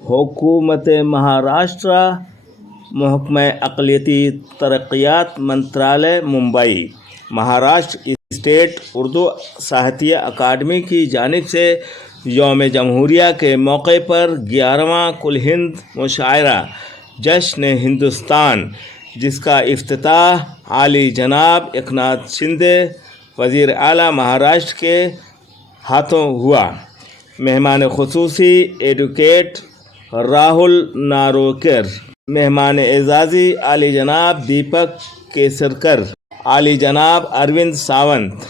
हुकूमत महाराष्ट्र, महकमा अक़लियती तरक्कियात मंत्रालय मुंबई, महाराष्ट्र स्टेट उर्दू साहित्य अकादमी की जानिब से यौम जमहूरिया के मौके पर 11वां कुल हिंद मुशायरा जश्न हिंदुस्तान, जिसका इफ्तिताह आली जनाब एकनाथ शिंदे वज़ीर आला महाराष्ट्र के हाथों हुआ। मेहमान खुसूसी एडवोकेट राहुल नारोकर, मेहमान एजाज़ी आली जनाब दीपक केसरकर, आली जनाब अरविंद सावंत,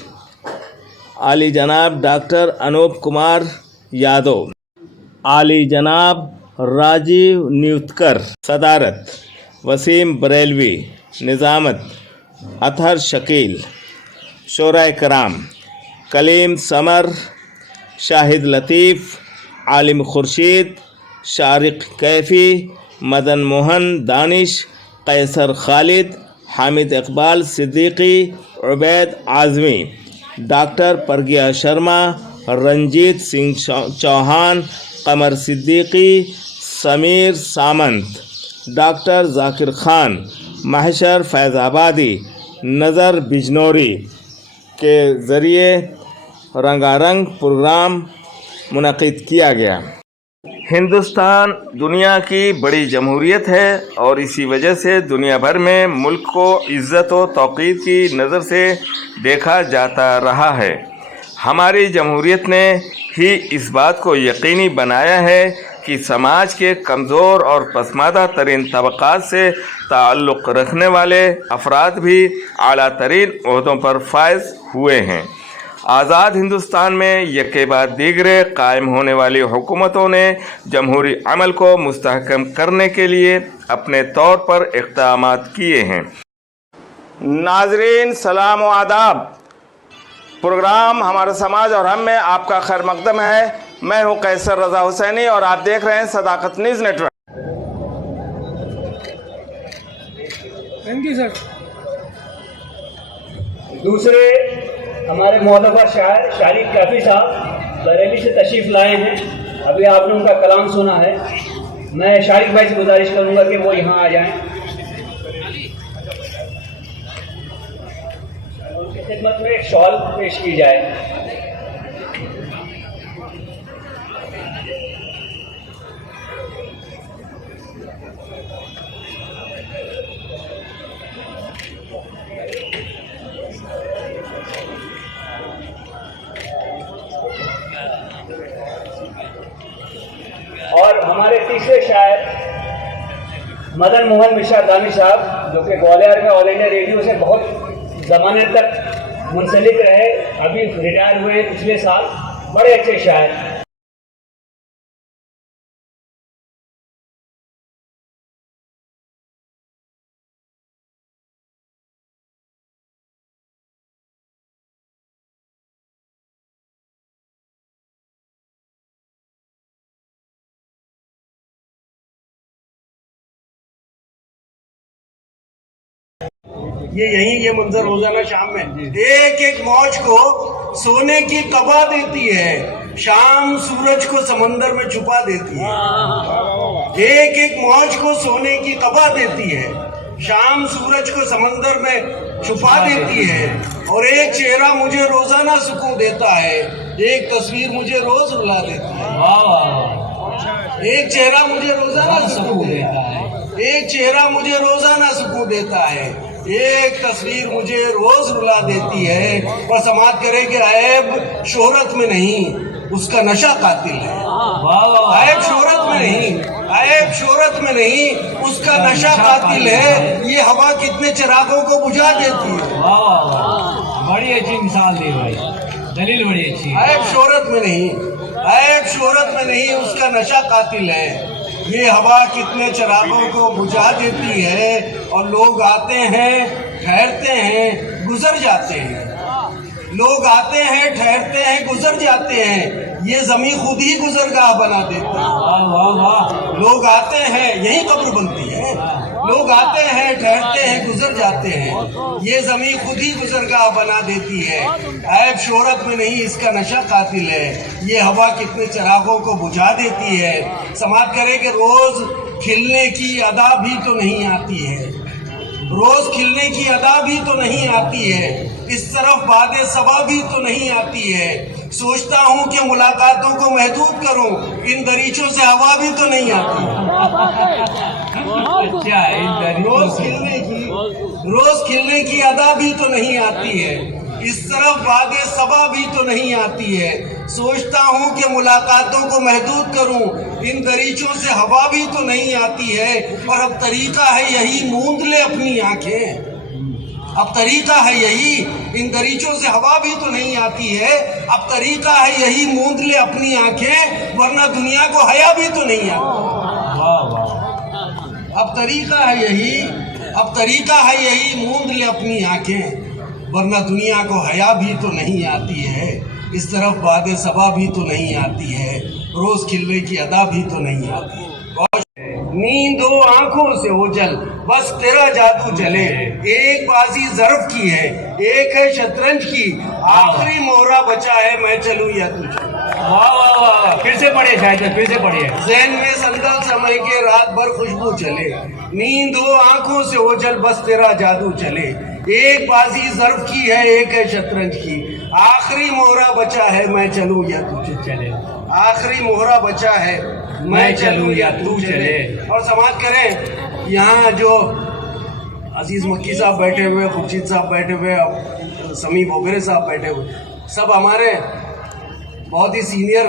आली जनाब डॉक्टर अनूप कुमार यादव, आली जनाब राजीव न्यूतकर, सदारत वसीम बरेलवी, निज़ामत अतहर शकील, शोराए कराम कलीम समर, शाहिद लतीफ़, आलिम खुर्शीद, शारिक कैफ़ी, मदन मोहन दानिश, कैसर खालिद, हामिद इकबाल सिद्दीकी, उबैद आज़मी, डॉक्टर प्रज्ञा शर्मा, रंजीत सिंह चौहान, कमर सिद्दीकी, समीर सामंत, डॉक्टर जाकिर खान, महशर फैज़ाबादी, नज़र बिजनौरी के ज़रिए रंगारंग प्रोग्राम मुनक़िद किया गया। हिंदुस्तान दुनिया की बड़ी जमहूरियत है और इसी वजह से दुनिया भर में मुल्क को इज़्ज़त व तौक़ीर की नज़र से देखा जाता रहा है। हमारी जमहूरियत ने ही इस बात को यकीनी बनाया है कि समाज के कमज़ोर और पसमानदा तरीन तबक़ात से ताल्लुक़ रखने वाले अफराद भी आला तरीन ओहदों पर फाइज़ हुए हैं। आज़ाद हिंदुस्तान में यके बाद दीगरे कायम होने वाली हुकूमतों ने जमहूरी अमल को मुस्तहकम करने के लिए अपने तौर पर इक़दामात किए हैं। नाज़रीन सलाम व आदाब। प्रोग्राम हमारा समाज और हम में आपका खैर मकदम है। मैं हूँ कैसर रज़ा हुसैनी और आप देख रहे हैं Sadaqat news network. Thank you sir. दूसरे हमारे मोहतबर शायर शारिक कैफ़ी साहब बरेली से तशरीफ़ लाए हैं। अभी आपने उनका कलाम सुना है। मैं शारिक भाई से गुजारिश करूंगा कि वो यहाँ आ जाएं। उनकी खिदमत में एक शॉल पेश की जाए। और हमारे तीसरे शायर मदन मोहन मिश्रा दानी साहब, जो कि ग्वालियर में ऑल इंडिया रेडियो से बहुत ज़माने तक मुंसलिक रहे, अभी रिटायर हुए पिछले साल। बड़े अच्छे शायर। ये मंजर रोजाना शाम में एक एक मौज को सोने की कबा देती है, शाम सूरज को समंदर में छुपा देती है। एक एक मौज को सोने की कबा देती है, शाम सूरज को समंदर में छुपा देती है। और एक चेहरा मुझे रोजाना सुकून देता है, एक तस्वीर मुझे रोज रुला देती है। एक चेहरा मुझे रोजाना सुकून देता है, एक चेहरा मुझे रोजाना सुकून देता है, एक तस्वीर मुझे रोज रुला देती है। और समाज करे कि ऐब शोहरत में नहीं, उसका नशा कातिल है। ऐब शोहरत में नहीं, ऐब शोहरत में नहीं, उसका नशा कातिल है। ये हवा कितने चिरागों को बुझा देती है। बड़ी अच्छी मिसाल दी भाई, दलील बड़ी अच्छी। ऐब शोहरत में नहीं, ऐब शोहरत में नहीं, उसका नशा कातिल है। ये हवा कितने चिरागों को बुझा देती है। और लोग आते हैं, ठहरते हैं, गुजर जाते हैं। लोग आते हैं, ठहरते हैं, गुजर जाते हैं। ये जमीन खुद ही गुजरगाह बना देती है। लोग आते हैं, यही कब्र बनती है। लोग आते हैं, ठहरते हैं, गुजर जाते हैं। ये जमीन खुद ही गुजरगाह बना देती है। ऐब शोहरत में नहीं, इसका नशा कातिल है। ये हवा कितने चिरागों को बुझा देती है। समाप्त करे कि रोज खिलने की अदा भी तो नहीं आती है, रोज खिलने की अदा भी तो नहीं आती है। इस तरफ बादे सबा भी तो नहीं आती है। सोचता हूँ कि मुलाकातों को महदूद करूँ, इन दरीचों से हवा भी तो नहीं आती है। अच्छा, रोज खिलने की अदा भी तो नहीं आती है। इस तरफ बादे सबा भी तो नहीं आती है। सोचता हूँ कि मुलाकातों को महदूद करूँ, इन दरीचों से हवा भी तो नहीं आती है। और अब तरीका है यही, मूंद ले अपनी आंखें। अब तरीका है यही, इन दरीचों से हवा भी तो नहीं आती है। अब तरीका है यही, मूंद ले अपनी आंखें, वरना दुनिया को हया भी तो नहीं आती। अब तरीका है यही, अब तरीका है यही, मूंद ले अपनी आंखें, वरना दुनिया को हया भी तो नहीं आती है। इस तरफ बादे सबा भी तो नहीं आती है। रोज खिलने की अदा भी तो नहीं आती। नींद हो आंखों से ओझल, बस तेरा जादू चले। एक बाजी ज़र्फ की है, एक है शतरंज की, आखिरी मोहरा बचा है, मैं चलूं या तू चले। वाह वाह वाह, फिर से पढ़िए शायद, फिर से पढ़िए। ज़हन में संदल समय के रात भर खुशबू चले। नींद हो आंखों से ओझल, बस तेरा जादू चले। एक बाजी ज़र्फ की है, एक है शतरंज की, आखिरी मोहरा बचा है, मैं चलूं या तू चले। आखिरी मोहरा बचा है, मैं चलूं या तू चले। और समाप्त करें, यहाँ जो अजीज मक्की साहब बैठे हुए, खुर्शीद साहब बैठे हुए, समी बोगरे साहब बैठे हुए, सब हमारे बहुत ही सीनियर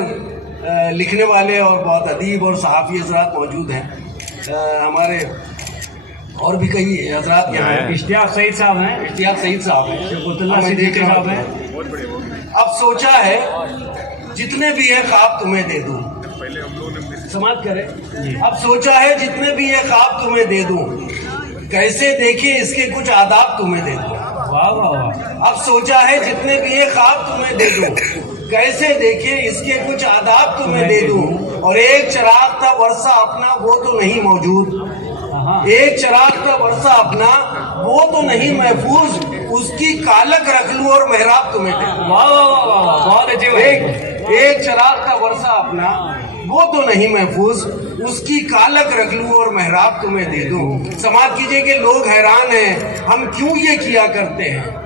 लिखने वाले और बहुत अदीब और सहाफ़ी हजरात मौजूद हैं। हमारे और भी कई हजरात यहाँ हैं। इश्तियाक सईद साहब हैं, इश्तियाक सईद साहब हैं, शेखुतुल्लाह सिद्दीकी साहब हैं। अब सोचा है जितने भी है ख्वाब तुम्हें दे दूं। समाप्त करें। अब सोचा है जितने भी है ख्वाब तुम्हें दे दूं, कैसे देखे इसके कुछ आदाब तुम्हें दे दूं। वाह वाह वाह। अब सोचा है जितने भी है ख्वाब तुम्हें दे दूं, कैसे देखे इसके कुछ आदाब तुम्हें दे दूं। और एक चिराग था वर्षा अपना, वो तो नहीं मौजूद। एक चिराग था वर्षा अपना, वो तो नहीं महफूज, उसकी कालक रख लूं और मेहराब तुम्हें दे दूं। वाह वाह वाह वाह, बहुत अच्छे। एक चिराग था वर्षा अपना, वो तो नहीं महफूज, उसकी कालक रख लूं और मेहराब तुम्हें दे दूं। समाप्त कीजिए कि लोग हैरान हैं हम क्यों ये किया करते हैं।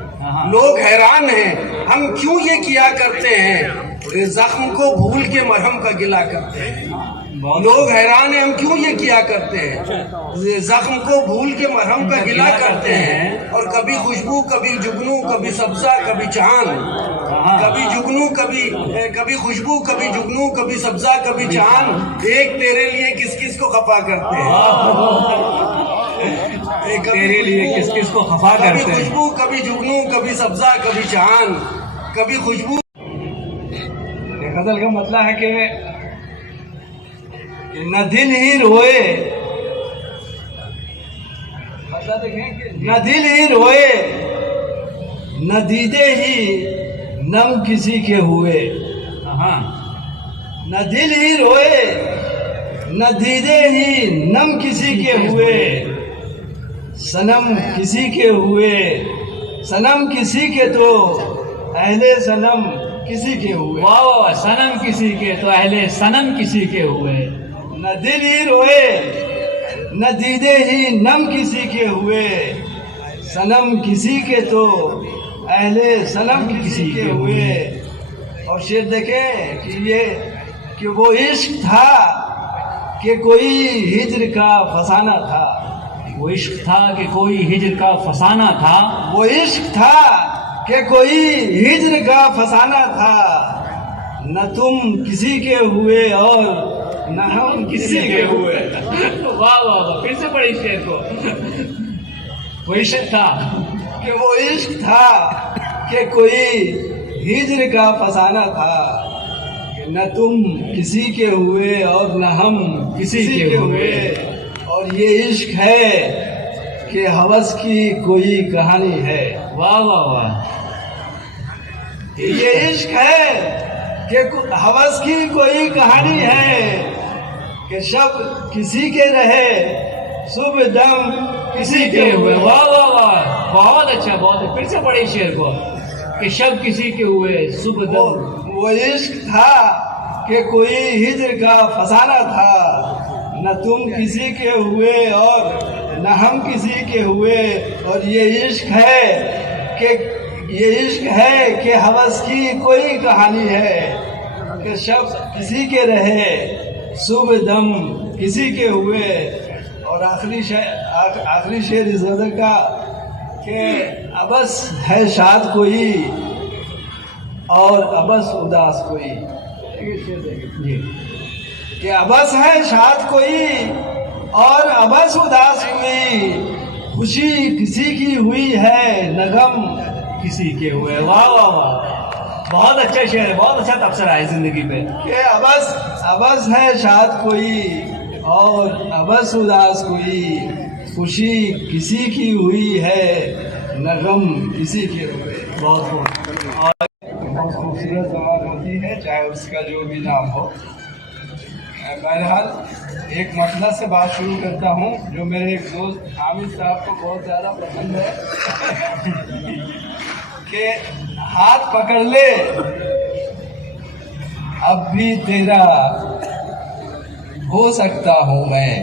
लोग हैरान हैं हम क्यों ये किया करते हैं, जख्म को भूल के मरहम का गिला करते हैं। लोग हैरान हैं हम क्यों ये किया करते हैं, जख्म को भूल के मरहम का गिला करते हैं। और कभी खुशबू, कभी जुगनू, कभी सब्जा, कभी चांद, कभी जुगनू, कभी खुशबू, कभी जुगनू, कभी सब्जा, कभी चांद, एक तेरे लिए किस किस को खफा करते हैं। एक तेरे लिए किस किस को खफा करते हैं। कभी खुशबू, कभी जुगनू, कभी सब्जा, कभी चांद, कभी खुशबू। गजल का मतलब है कि न दिल ही रोए, न दिल ही रोए, न दीदे ही नम किसी के हुए। न दिल ही रोए, न दीदे ही नम किसी के हुए। सनम किसी के हुए, सनम किसी के तो अहले सनम किसी के हुए। वाह वाह, सनम किसी के तो अहले सनम किसी के हुए। न दिल ही रोए, न दीदे ही नम किसी के हुए। सनम किसी के तो अहले सनम किसी के हुए। और शेर देखें कि वो इश्क था कि कोई हिज्र का फसाना था। वो इश्क था कि कोई हिज्र का फसाना था। वो इश्क था कि कोई हिज्र का फसाना था। न तुम किसी के हुए और न हम किसी के हुए। वाह वाह वाह, फिर से पढ़ी शेर को। वो इश्क था कि वो इश्क था कि कोई हिज्र का फसाना था। न तुम किसी के हुए और न हम किसी के हुए। और ये इश्क है कि हवस की कोई कहानी है। वाह वाह वाह। ये इश्क है कि हवस की कोई कहानी है कि शब किसी के रहे शुभ दम किसी के हुए। वाह वाह वाह, बहुत अच्छा, बहुत अच्छा। फिर से पढ़े शेर को कि शब किसी के हुए शुभ दम। वो इश्क था कि कोई हिजर का फसाना था, न तुम किसी के हुए और न हम किसी के हुए। और ये इश्क है कि हवस की कोई कहानी है, कि शब किसी के रहे शुभ दम किसी के हुए। और आखिरी शेर इस गज़ल का कि अबस है शाद कोई और अबस उदास कोई। कि अबस है शाद कोई और अबस उदास कोई, खुशी किसी की हुई है न गम किसी के हुए। वाह वाह वाह, बहुत अच्छा शेर है, बहुत अच्छा तबसरा है जिंदगी पे। कि अबस है शाद कोई और अबस उदास कोई, खुशी किसी की हुई है न गम किसी के हुए। बहुत बहुत खूबसूरत जबान होती है, चाहे उसका जो भी नाम हो। बहरहाल एक मसला से बात शुरू करता हूँ जो मेरे एक दोस्त हामिद साहब को बहुत ज़्यादा पसंद है। कि हाथ पकड़ ले अब भी तेरा हो सकता हूँ मैं।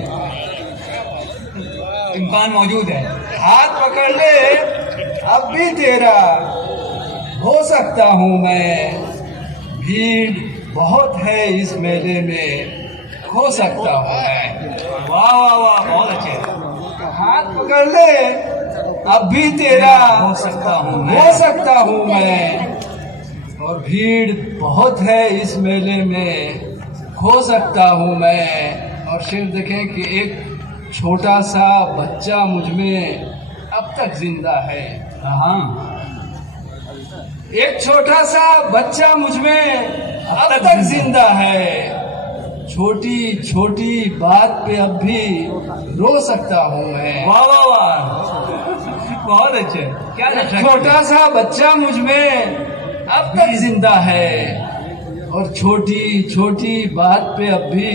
इम्कान मौजूद है। हाथ पकड़ ले अब भी तेरा हो सकता हूँ मैं, भीड़ बहुत है इस मेले में खो सकता हूँ मैं। वाह वाह वाह, बहुत अच्छे। हाथ पकड़ ले अब भी तेरा हो सकता हूँ मैं। हो सकता हूँ मैं, और भीड़ बहुत है इस मेले में खो सकता हूँ मैं। और शेर देखें कि एक छोटा सा बच्चा मुझ में अब तक जिंदा है। हाँ, एक छोटा सा बच्चा मुझ में अब तक जिंदा है, छोटी छोटी बात पे अब भी रो सकता हूँ मैं। वाह वाह वाह, बहुत अच्छे। क्या छोटा सा बच्चा मुझ में अब तक जिंदा है, और छोटी छोटी बात पे अब भी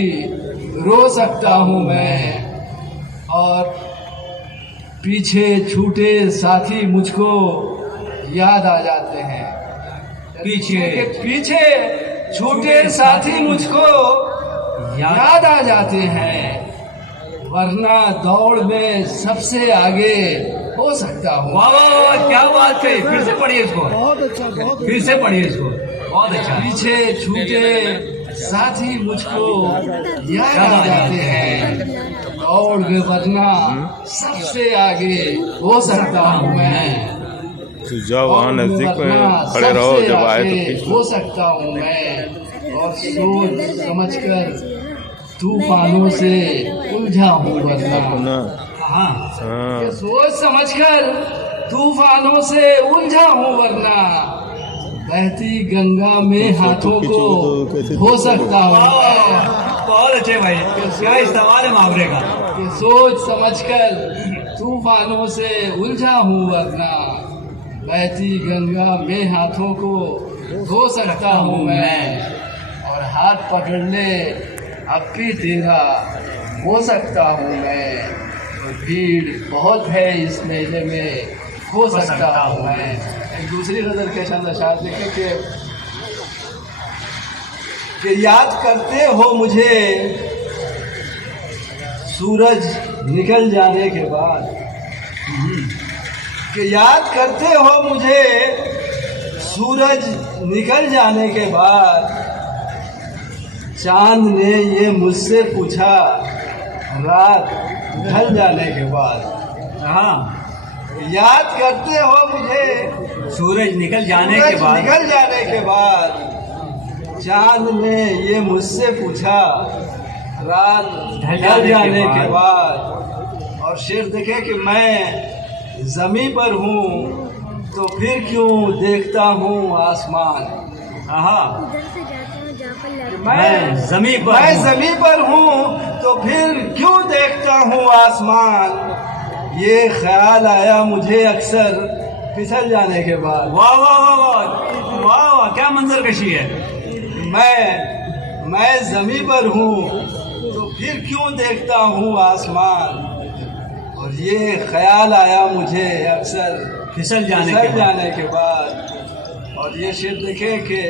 रो सकता हूँ मैं। और पीछे छूटे साथी मुझको याद आ जाते हैं। पीछे छूटे साथी मुझको याद आ जाते हैं, वरना दौड़ में सबसे आगे हो सकता हूँ। वाह वाह वाह, क्या बात है। फिर से पढ़िए इसको, फिर से पढ़िए इसको, बहुत अच्छा। पीछे छूटे साथी मुझको याद आ जाते हैं, दौड़ में वरना सबसे आगे हो सकता हूँ मैं। जाओ वहाँ नजदीक में खड़े रहो, जब आए तो पीछे हो सकता हूँ मैं। और सोच समझकर तूफानों से उलझा हूँ वरना। हाँ, सोच समझकर तूफानों से उलझा हूँ वरना, बहती गंगा में हाथों को हो सकता हूँ मैं। बहुत अच्छे भाई, क्या इस्तेमाल है मुहावरे का। कि सोच समझकर तूफानों से उलझा हूँ वरना, बहती गंगा में हाथों को धो सकता हूँ मैं। और हाथ पकड़ ले अब भी तेरा हो सकता हूँ मैं, और भीड़ बहुत है इस मेले में खो सकता हूँ मैं। एक दूसरी गजल के चंद अशार देखें कि याद करते हो मुझे सूरज निकल जाने के बाद, कि याद करते हो मुझे सूरज निकल जाने के बाद, चांद ने ये मुझसे पूछा रात ढल जाने के बाद। हाँ, याद करते हो मुझे सूरज निकल जाने के बाद, निकल जाने के बाद, चांद ने ये मुझसे पूछा रात ढल जाने के बाद। और शेर देखे कि मैं ज़मीं पर हूँ तो फिर क्यों देखता हूँ आसमान। हाँ, मैं ज़मीं पर हूँ तो फिर क्यों देखता हूँ आसमान, ये ख्याल आया मुझे अक्सर फिसल जाने के बाद। वाह वाह वाह वाह वाह वाह, क्या मंजर कशी है। मैं ज़मीं पर हूँ तो फिर क्यों देखता हूँ आसमान, और ये ख्याल आया मुझे अक्सर फिसल जाने के बाद, और ये शेर देखें कि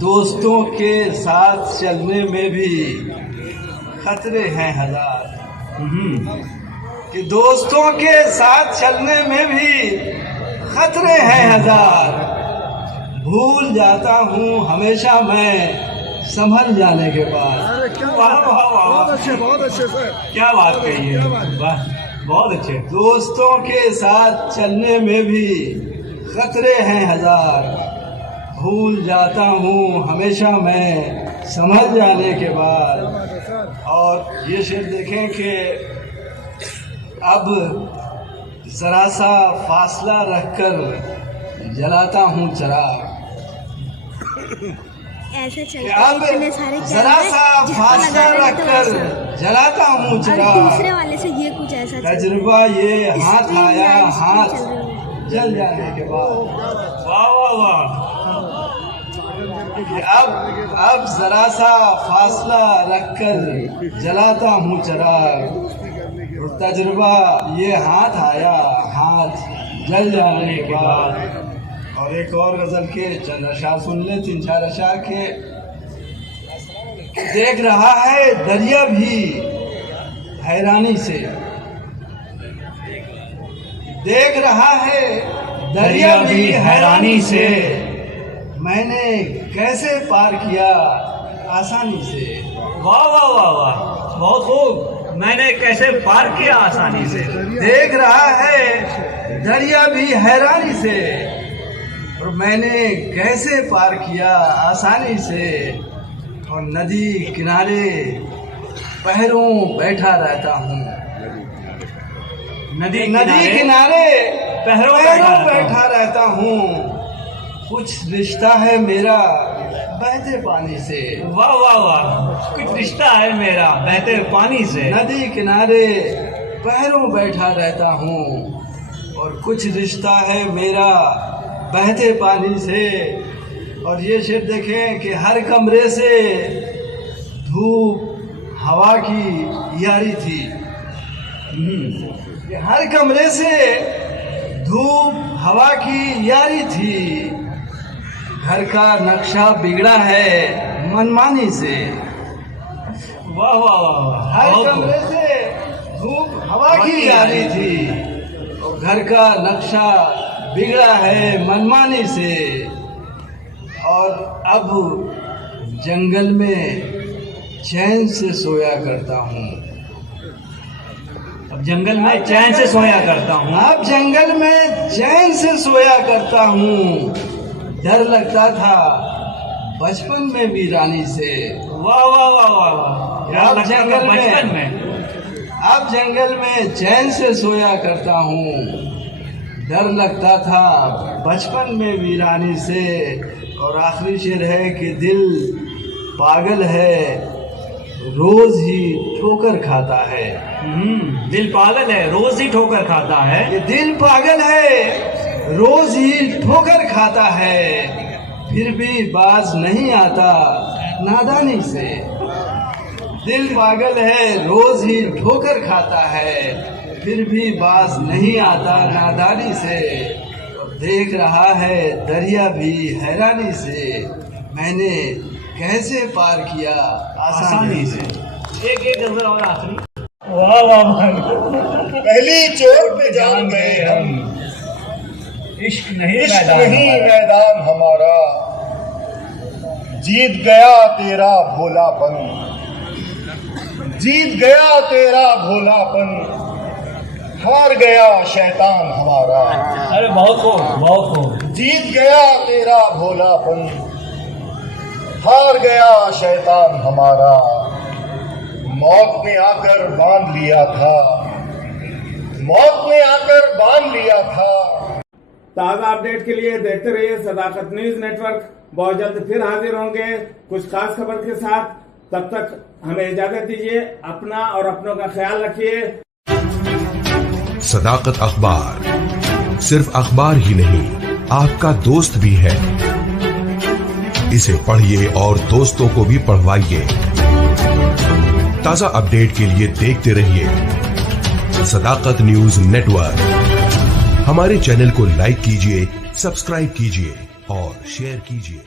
दोस्तों के साथ चलने में भी खतरे हैं हजार, कि दोस्तों के साथ चलने में भी खतरे हैं हजार, भूल जाता हूँ हमेशा मैं संभल जाने के बाद। वाह वाह वाह, बहुत अच्छे सर, क्या बात कही है, वाह बहुत अच्छे। दोस्तों के साथ चलने में भी खतरे हैं हजार, भूल जाता हूँ हमेशा मैं संभल जाने के बाद। और ये शेर देखें कि अब जरा सा फासला रखकर जलाता हूँ चिराग, ऐसे कि अब जरा सा फासला रखकर जलाता हूँ दूसरे चिराग, वाले से ये कुछ ऐसा तजुर्बा ये हाथ आया हाथ चल रही है। जल जाने के बाद। वाह वाह वाह, कि अब जरा सा फासला रखकर जलाता हूँ चिराग, और तजुर्बा ये हाथ आया हाथ जल जाने के बाद। और एक और गजल के चंद अशार सुन ले, 3-4 अशार के। देख रहा है दरिया भी हैरानी से, देख रहा है दरिया भी हैरानी से, मैंने कैसे पार किया आसानी से। वाह वाह वाह वाह, बहुत खूब, मैंने कैसे पार किया आसानी से। देख रहा है दरिया भी हैरानी से, और मैंने कैसे पार किया आसानी से। और नदी किनारे पहरों बैठा रहता हूँ, नदी किनारे पहरों बैठा रहता हूँ, कुछ रिश्ता है मेरा बहते पानी से। वाह वाह वाह, कुछ रिश्ता है मेरा बहते पानी से। नदी किनारे पहरों बैठा रहता हूँ, और कुछ रिश्ता है मेरा बहते पानी से। और ये शेर देखें कि हर कमरे से धूप हवा की यारी थी, कि हर कमरे से धूप हवा की यारी थी, घर का नक्शा बिगड़ा है मनमानी से। वाह वाह वाह, हर बहुत खूब। कमरे से धूप हवा की यारी थी, और घर का नक्शा बिगड़ा है मनमानी से। और अब जंगल में चैन से सोया करता हूँ, अब जंगल में चैन से सोया करता हूँ। अब जंगल में चैन से सोया करता हूँ, डर लगता था बचपन में वीरानी से। वाह वाह वाह वाह, क्या अब लगता था जंगल बचपन में, में। अब जंगल में चैन से सोया करता हूँ, डर लगता था बचपन में वीरानी से। और आखिरी शेर है कि दिल पागल है रोज ही ठोकर खाता है। दिल पागल है रोज ही ठोकर खाता है। ये दिल पागल है रोज ही ठोकर खाता है, फिर भी बाज नहीं आता नादानी से। दिल पागल है रोज ही ठोकर खाता है, फिर भी बाज नहीं आता नादानी से। देख रहा है दरिया भी हैरानी से, मैंने कैसे पार किया आसानी से। एक गजल और आखिरी। वाह वाह, पहली चोट पे जान गए हम, इश्क नहीं मैदान हमारा, जीत गया तेरा भोलापन, जीत गया तेरा भोलापन, हार गया शैतान हमारा। अरे बहुत खूब, बहुत खूब। जीत गया तेरा भोलापन, हार गया शैतान हमारा, मौत ने आकर बांध लिया था, मौत ने आकर बांध लिया था। ताज़ा अपडेट के लिए देखते रहिए सदाकत न्यूज नेटवर्क। बहुत जल्द फिर हाजिर होंगे कुछ खास खबर के साथ। तब तक हमें इजाजत दीजिए। अपना और अपनों का ख्याल रखिए। सदाकत अखबार सिर्फ अखबार ही नहीं, आपका दोस्त भी है। इसे पढ़िए और दोस्तों को भी पढ़वाइए। ताजा अपडेट के लिए देखते रहिए सदाकत न्यूज नेटवर्क। हमारे चैनल को लाइक कीजिए, सब्सक्राइब कीजिए और शेयर कीजिए।